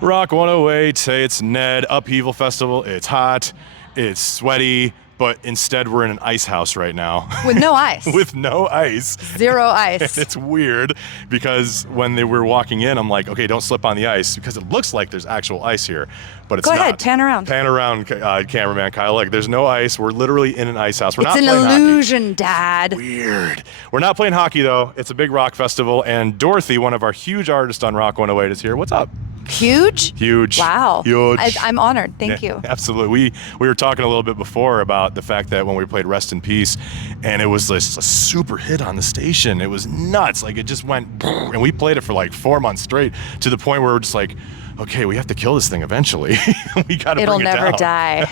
Rock 108, hey, it's Ned. Upheaval Festival. It's hot, it's sweaty, but instead we're in an ice house right now. With no ice. With no ice. Zero ice. And it's weird because when they were walking in, I'm like, okay, don't slip on the ice because it looks like there's actual ice here, but it's not. Go ahead, pan around. Pan around, cameraman Kyle. Look, there's no ice. We're literally in an ice house. We're it's not an playing illusion, hockey. Dad. Weird. We're not playing hockey, though. It's a big rock festival, and Dorothy, one of our huge artists on Rock 108, is here. What's up? Huge? Huge. Wow. Huge. I'm honored. Thank you. Absolutely. We were talking a little bit before about the fact that when we played Rest in Peace, and it was just a super hit on the station. It was nuts. Like, it just went, and we played it for like 4 months straight to the point where we're just like, okay, we have to kill this thing eventually. We got to bring it down. It'll never die.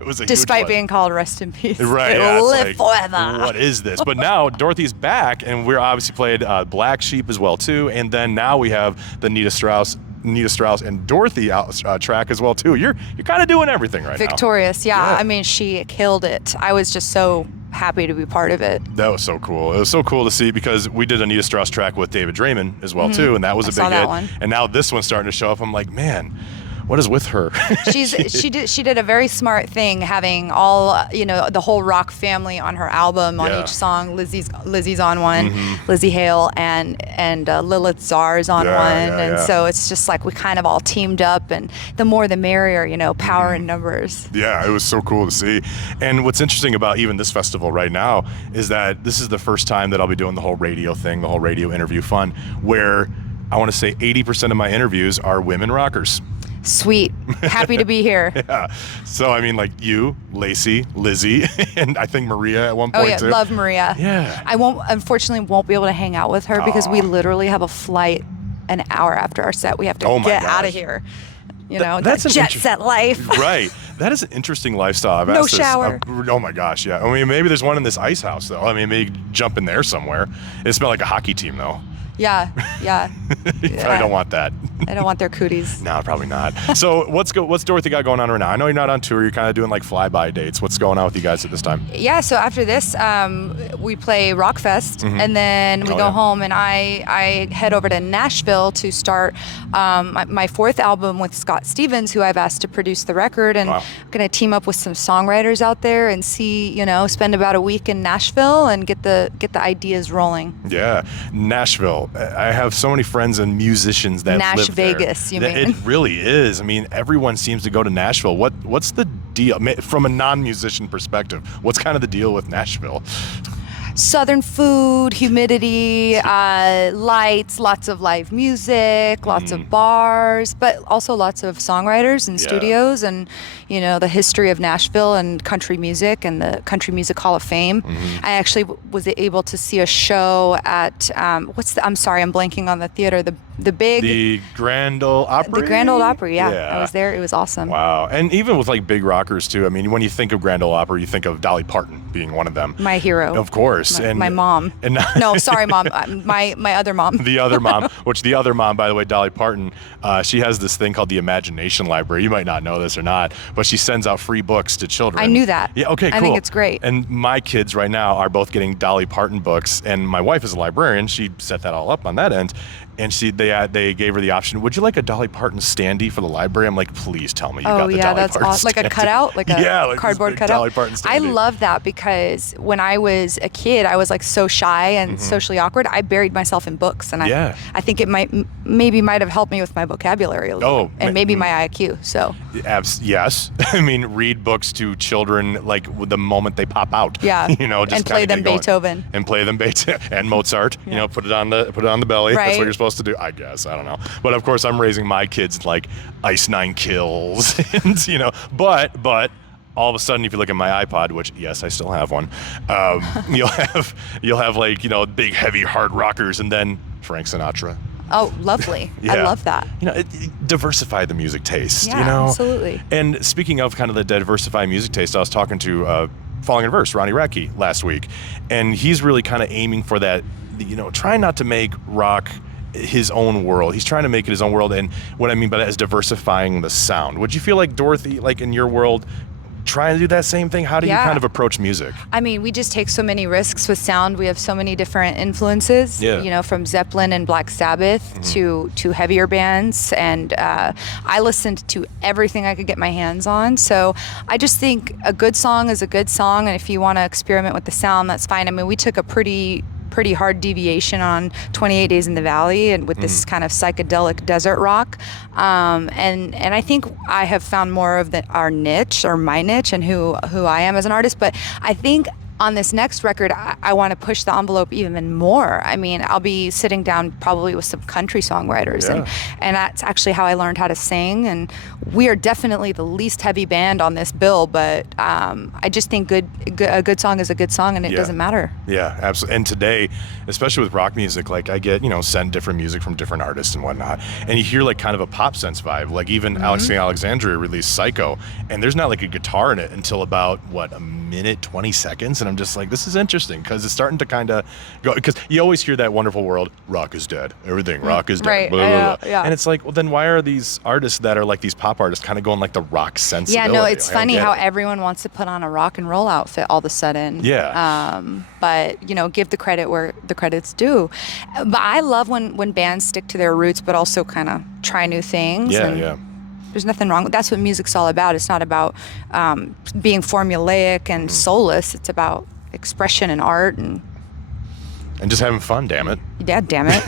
It was a Despite huge being called Rest in Peace. Right, It'll live like, forever. What is this? But now Dorothy's back, and we're obviously played Black Sheep as well too, and then now we have the Nita Strauss and Dorothy track as well too. You're kind of doing everything right now. Victorious, yeah. I mean, she killed it. I was just so happy to be part of it. That was so cool. It was so cool to see because we did a Nita Strauss track with David Draymond as well too, and that was a big hit. That one. And now this one's starting to show up. I'm like, man, what is with her? she did a very smart thing, having all the whole rock family on her album on each song. Lizzie's on one, Lizzie Hale, and Lilith Czar's on one, and so it's just like we kind of all teamed up, and the more the merrier, power in numbers. Yeah, it was so cool to see. And what's interesting about even this festival right now is that this is the first time that I'll be doing the whole radio thing, the whole radio interview fun, where I want to say 80% of my interviews are women rockers. Sweet. Happy to be here. Yeah. So, I mean, like you, Lacey, Lizzie, and I think Maria at one point too. Love Maria. Yeah. I unfortunately won't be able to hang out with her because we literally have a flight an hour after our set. We have to get out of here. That's that jet set life. Right. That is an interesting lifestyle. I've no asked shower. Oh my gosh, yeah. I mean, maybe there's one in this ice house though. I mean, maybe jump in there somewhere. It smelled like a hockey team though. Yeah. You probably don't want that. I don't want their cooties. No, probably not. So what's Dorothy got going on right now? I know you're not on tour. You're kind of doing like flyby dates. What's going on with you guys at this time? Yeah, so after this, we play Rockfest, and then we go home, and I head over to Nashville to start my fourth album with Scott Stevens, who I've asked to produce the record, and I'm going to team up with some songwriters out there and spend about a week in Nashville and get the ideas rolling. Yeah, Nashville. I have so many friends and musicians that live there. Vegas, you mean? It really is. I mean, everyone seems to go to Nashville. What's the deal from a non-musician perspective? What's kind of the deal with Nashville? Southern food, humidity, lights, lots of live music, lots of bars, but also lots of songwriters and studios, and the history of Nashville and country music and the Country Music Hall of Fame. I actually was able to see a show at I'm sorry, I'm blanking on the theater. The Grand Ole Opry. The Grand Ole Opry, yeah. I was there. It was awesome. Wow. And even with like big rockers too. I mean, when you think of Grand Ole Opry, you think of Dolly Parton being one of them. My hero. Of course. My mom. No, sorry, mom. My other mom. The other mom, by the way, Dolly Parton, she has this thing called the Imagination Library. You might not know this or not, but she sends out free books to children. I knew that. Yeah, okay, cool. I think it's great. And my kids right now are both getting Dolly Parton books, and my wife is a librarian. She set that all up on that end. And they gave her the option, would you like a Dolly Parton standee for the library? I'm like, please tell me you got the Dolly Parton that's awesome. Like a cutout? Like a cardboard cutout? Dolly Parton standee. I love that because when I was a kid, I was like so shy and socially awkward. I buried myself in books, and I think it might have helped me with my vocabulary a little bit, and maybe my IQ. So yes. I mean, read books to children like the moment they pop out. Yeah. Just and play them Beethoven. And play them Beethoven and Mozart. Yeah. Put it on the belly. Right. That's what you're supposed to do, I guess. I don't know. But of course, I'm raising my kids like Ice Nine Kills, and but all of a sudden, if you look at my iPod, which yes, I still have one, you'll have like big heavy hard rockers, and then Frank Sinatra. Oh, lovely. I love that. Diversify the music taste. Yeah, absolutely. And speaking of kind of the diversify music taste, I was talking to Falling in Verse, Ronnie Radke, last week, and he's really kind of aiming for that. Trying not to make rock his own world. He's trying to make it his own world, and what I mean by that is diversifying the sound. Would you feel like Dorothy, like in your world, trying to do that same thing? How do you Yeah. kind of approach music? I mean, we just take so many risks with sound. We have so many different influences, Yeah. you know, from Zeppelin and Black Sabbath to heavier bands. And I listened to everything I could get my hands on. So I just think a good song is a good song. And if you want to experiment with the sound, that's fine. I mean, we took a pretty hard deviation on 28 Days in the Valley and with this kind of psychedelic desert rock. And I think I have found more of our niche or my niche and who I am as an artist. But I think on this next record, I want to push the envelope even more. I mean, I'll be sitting down probably with some country songwriters, and that's actually how I learned how to sing. And we are definitely the least heavy band on this bill, but I just think a good song is a good song, and it doesn't matter. Yeah, absolutely. And today, especially with rock music, like I get, sent different music from different artists and whatnot, and you hear like kind of a pop sense vibe. Like even Alex and Alexandria released Psycho, and there's not like a guitar in it until about a minute 20 seconds, and I'm just like, this is interesting because it's starting to kind of go, because you always hear that wonderful world, rock is dead, everything rock is dead, right. blah, blah, blah. Yeah. And it's like, well, then why are these artists that are like these pop artists kind of going like the rock sensibility? Yeah, no, it's Like, I don't funny get how it. everyone wants to put on a rock and roll outfit all of a sudden. Yeah. But give the credit where the credit's due. But I love when bands stick to their roots, but also kind of try new things. Yeah, and yeah. There's nothing wrong. That's what music's all about. It's not about being formulaic and soulless. It's about expression and art and just having fun, damn it. yeah, damn it.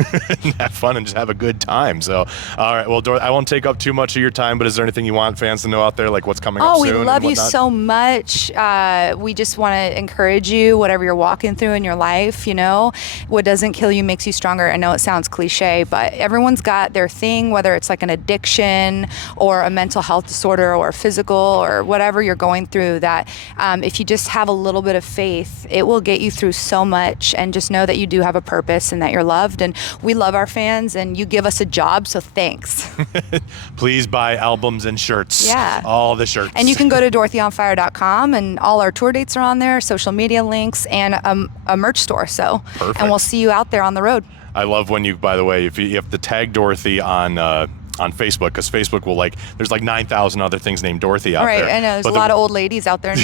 Have fun and just have a good time. So, all right. Well, Dorothy, I won't take up too much of your time, but is there anything you want fans to know out there, like what's coming up soon? We love and you whatnot? so much. We just want to encourage you, whatever you're walking through in your life, what doesn't kill you makes you stronger. I know it sounds cliche, but everyone's got their thing, whether it's like an addiction or a mental health disorder or physical or whatever you're going through, that if you just have a little bit of faith, it will get you through so much. And just know that you do have a purpose and that you're loved. And we love our fans, and you give us a job, so thanks. Please buy albums and shirts. Yeah. All the shirts. And you can go to DorothyOnFire.com, and all our tour dates are on there, social media links, and a merch store. So, Perfect. And we'll see you out there on the road. I love when by the way, if you have to tag Dorothy on Facebook, because Facebook will there's 9,000 other things named Dorothy out Right, there. I know. There's a lot of old ladies out there.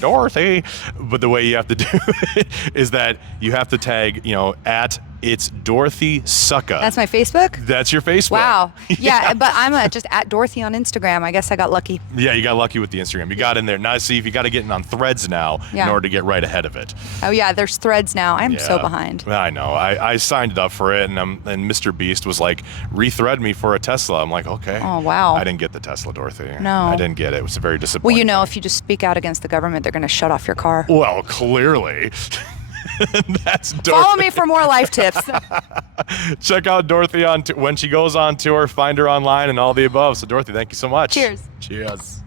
Dorothy. But the way you have to do it is that you have to tag, at It's Dorothy Sucka. That's my Facebook? That's your Facebook. Wow. Yeah, but I'm just at Dorothy on Instagram. I guess I got lucky. Yeah, you got lucky with the Instagram. You got in there. Now, see, if you got to get in on Threads now in order to get right ahead of it. Oh, yeah, there's Threads now. I'm so behind. I know. I signed up for it, and Mr. Beast was like, re-thread me for a Tesla. I'm like, okay. Oh, wow. I didn't get the Tesla, Dorothy. No. I didn't get it. It was a very disappointing. Well, if you just speak out against the government, they're going to shut off your car. Well, clearly. That's Dorothy. Follow me for more life tips. Check out Dorothy when she goes on tour. Find her online and all the above. So, Dorothy, thank you so much. Cheers. Cheers.